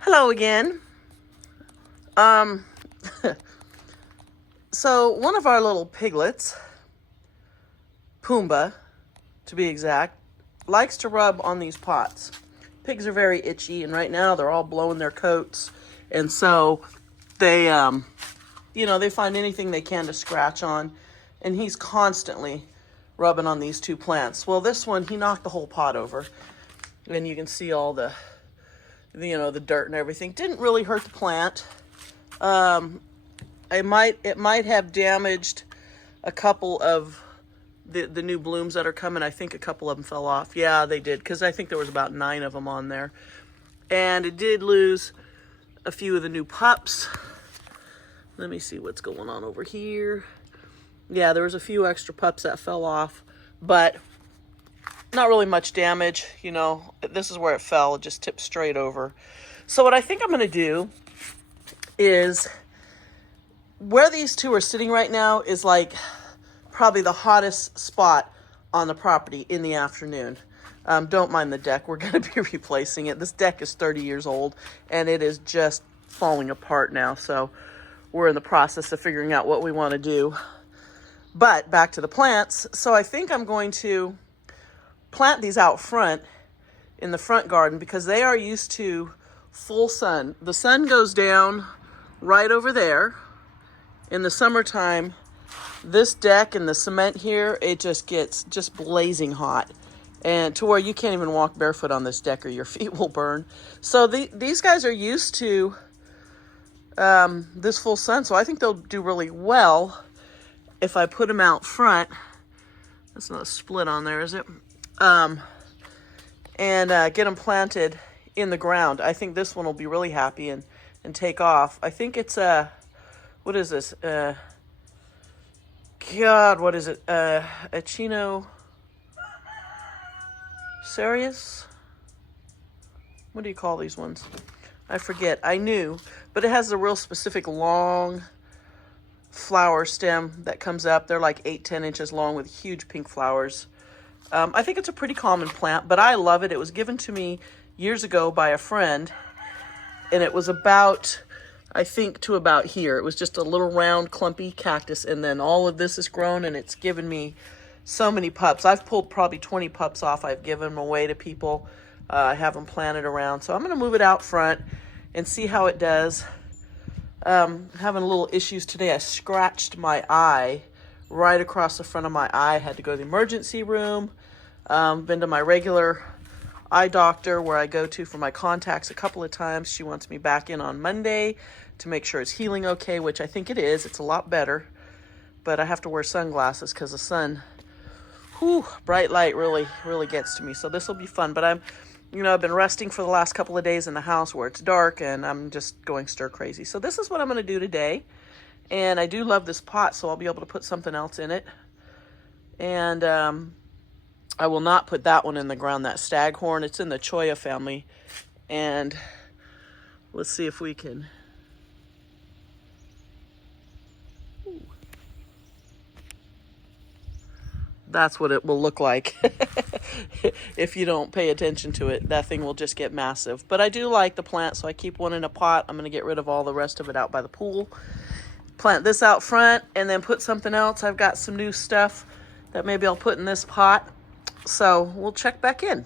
Hello again. Um, so one of our little piglets, Pumbaa to be exact, likes to rub on these pots. Pigs are very itchy, and right now they're all blowing their coats, and so they, they find anything they can to scratch on, and he's constantly rubbing on these two plants. Well, this one, he knocked the whole pot over, and you can see all the dirt and everything. Didn't really hurt the plant. It might have damaged a couple of the new blooms that are coming. I think a couple of them fell off. Yeah, they did, because I think there was about 9 of them on there. And it did lose a few of the new pups. Let me see what's going on over here. Yeah, there was a few extra pups that fell off, but not really much damage. This is where it fell. It just tipped straight over. So what I think I'm going to do is, where these two are sitting right now is like probably the hottest spot on the property in the afternoon. Don't mind the deck. We're going to be replacing it. This deck is 30 years old, and it is just falling apart now. So we're in the process of figuring out what we want to do. But back to the plants. So I think I'm going to plant these out front in the front garden because they are used to full sun. The sun goes down right over there. In the summertime, this deck and the cement here, it just gets blazing hot, and to where you can't even walk barefoot on this deck or your feet will burn. So these guys are used to this full sun, so I think they'll do really well if I put them out front. That's not a split on there, is it? And get them planted in the ground. I think this one will be really happy and take off. I think it's what is this? What is it? Echinopsis? What do you call these ones? I forget. I knew, but it has a real specific long flower stem that comes up. They're like 8-10 inches long with huge pink flowers. I think it's a pretty common plant, but I love it. It was given to me years ago by a friend, and it was about, I think, to about here. It was just a little round, clumpy cactus, and then all of this is grown, and it's given me so many pups. I've pulled probably 20 pups off. I've given them away to people. I have them planted around. So I'm going to move it out front and see how it does. Having a little issues today. I scratched my eye right across the front of my eye. Had to go to the emergency room. Been to my regular eye doctor where I go to for my contacts a couple of times. She wants me back in on Monday to make sure it's healing okay, which I think it is. It's a lot better, but I have to wear sunglasses because the sun, bright light really gets to me. So this will be fun, but I've been resting for the last couple of days in the house where it's dark, and I'm just going stir crazy. So this is what I'm going to do today. And I do love this pot, so I'll be able to put something else in it. And I will not put that one in the ground, that staghorn. It's in the cholla family. And let's see if we can. Ooh. That's what it will look like. If you don't pay attention to it, that thing will just get massive. But I do like the plant, so I keep one in a pot. I'm going to get rid of all the rest of it out by the pool. Plant this out front and then put something else. I've got some new stuff that maybe I'll put in this pot. So we'll check back in.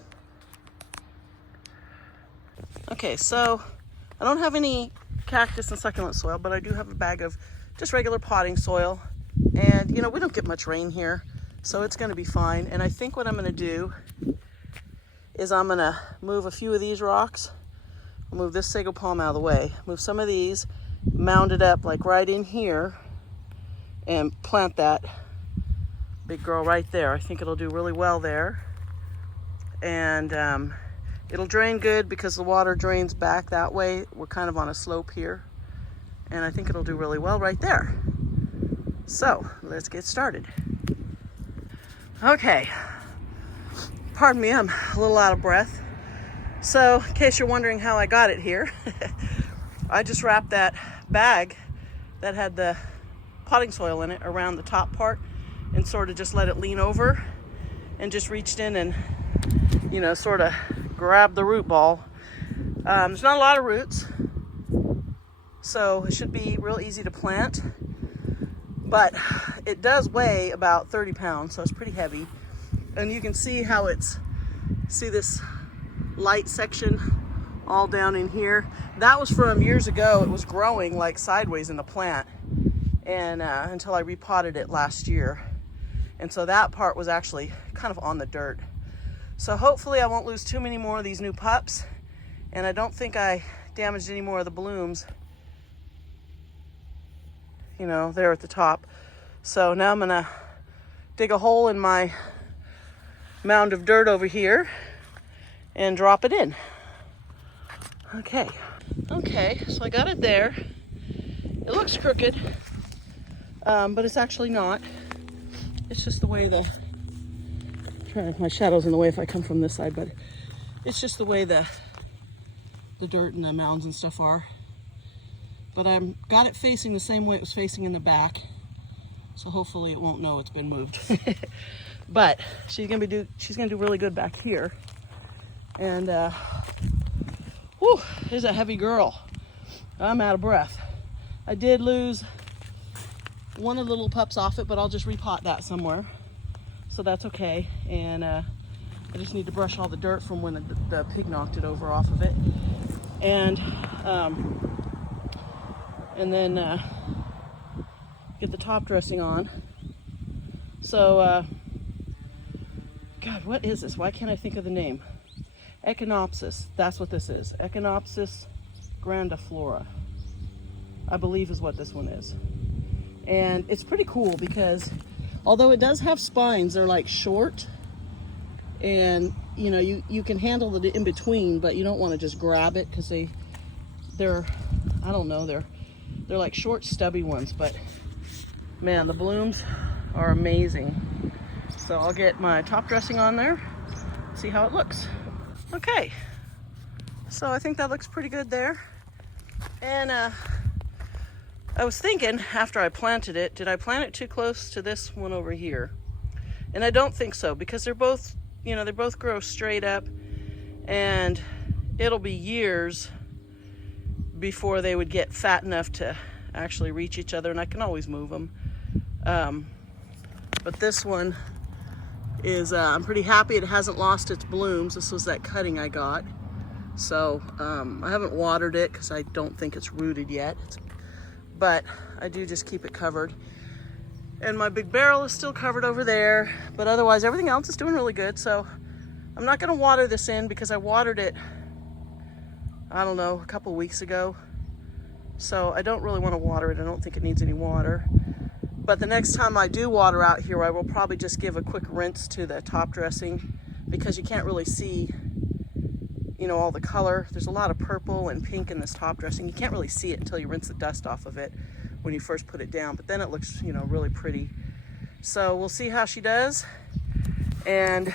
Okay, so I don't have any cactus and succulent soil, but I do have a bag of just regular potting soil. And, we don't get much rain here, so it's going to be fine. And I think what I'm going to do is I'm going to move a few of these rocks. I'll move this sago palm out of the way. Move some of these, mound it up like right in here, and plant that big girl right there. I think it'll do really well there. And it'll drain good because the water drains back that way. We're kind of on a slope here. And I think it'll do really well right there. So let's get started. Okay. Pardon me, I'm a little out of breath. So in case you're wondering how I got it here, I just wrapped that bag that had the potting soil in it around the top part and sort of just let it lean over, and just reached in and, sort of grabbed the root ball There's not a lot of roots, so it should be real easy to plant. But it does weigh about 30 pounds, so it's pretty heavy. And you can see how see this light section all down in here. That was from years ago. It was growing like sideways in the plant, and until I repotted it last year. And so that part was actually kind of on the dirt. So hopefully I won't lose too many more of these new pups, and I don't think I damaged any more of the blooms, you know, there at the top. So now I'm gonna dig a hole in my mound of dirt over here and drop it in. Okay, so I got it there. It looks crooked, but it's actually not. It's just the way my shadow's in the way if I come from this side, but it's just the way the dirt and the mounds and stuff are. But I've got it facing the same way it was facing in the back, so hopefully it won't know it's been moved. But she's gonna do really good back here. And whew, here's a heavy girl. I'm out of breath. I did lose one of the little pups off it, but I'll just repot that somewhere, so that's okay. And I just need to brush all the dirt from when the pig knocked it over off of it, and then get the top dressing on. So God, what is this? Why can't I think of the name? Echinopsis, that's what this is. Echinopsis grandiflora, I believe is what this one is. And it's pretty cool because although it does have spines, they're like short, and you know, you can handle the in between, but you don't want to just grab it because they're I don't know, they're like short stubby ones. But man, the blooms are amazing. So I'll get my top dressing on there, see how it looks. Okay, so I think that looks pretty good there. And I was thinking after I planted it, did I plant it too close to this one over here? And I don't think so, because they're both, you know, they both grow straight up, and it'll be years before they would get fat enough to actually reach each other, and I can always move them. But this one is, I'm pretty happy it hasn't lost its blooms. This was that cutting I got. So I haven't watered it because I don't think it's rooted yet. But I do just keep it covered. And my big barrel is still covered over there, but otherwise everything else is doing really good. So I'm not gonna water this in because I watered it, I don't know, a couple weeks ago. So I don't really want to water it. I don't think it needs any water. But the next time I do water out here, I will probably just give a quick rinse to the top dressing, because you can't really see, you know, all the color. There's a lot of purple and pink in this top dressing. You can't really see it until you rinse the dust off of it when you first put it down, but then it looks, you know, really pretty. So we'll see how she does. And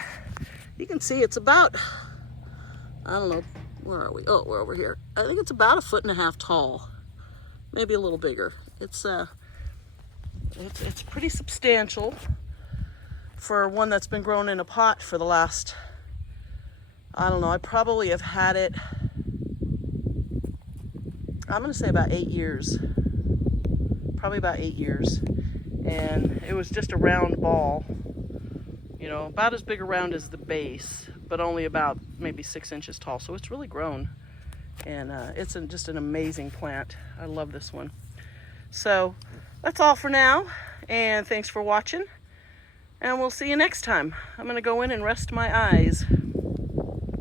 you can see it's about, I don't know, where are we? Oh, we're over here. I think it's about 1.5 feet tall, maybe a little bigger. It's pretty substantial for one that's been grown in a pot for the last, I don't know, I probably have had it, I'm gonna say about 8 years. Probably about 8 years. And it was just a round ball, you know, about as big around as the base, but only about maybe 6 inches tall. So it's really grown. And it's just an amazing plant. I love this one. So that's all for now. And thanks for watching. And we'll see you next time. I'm gonna go in and rest my eyes.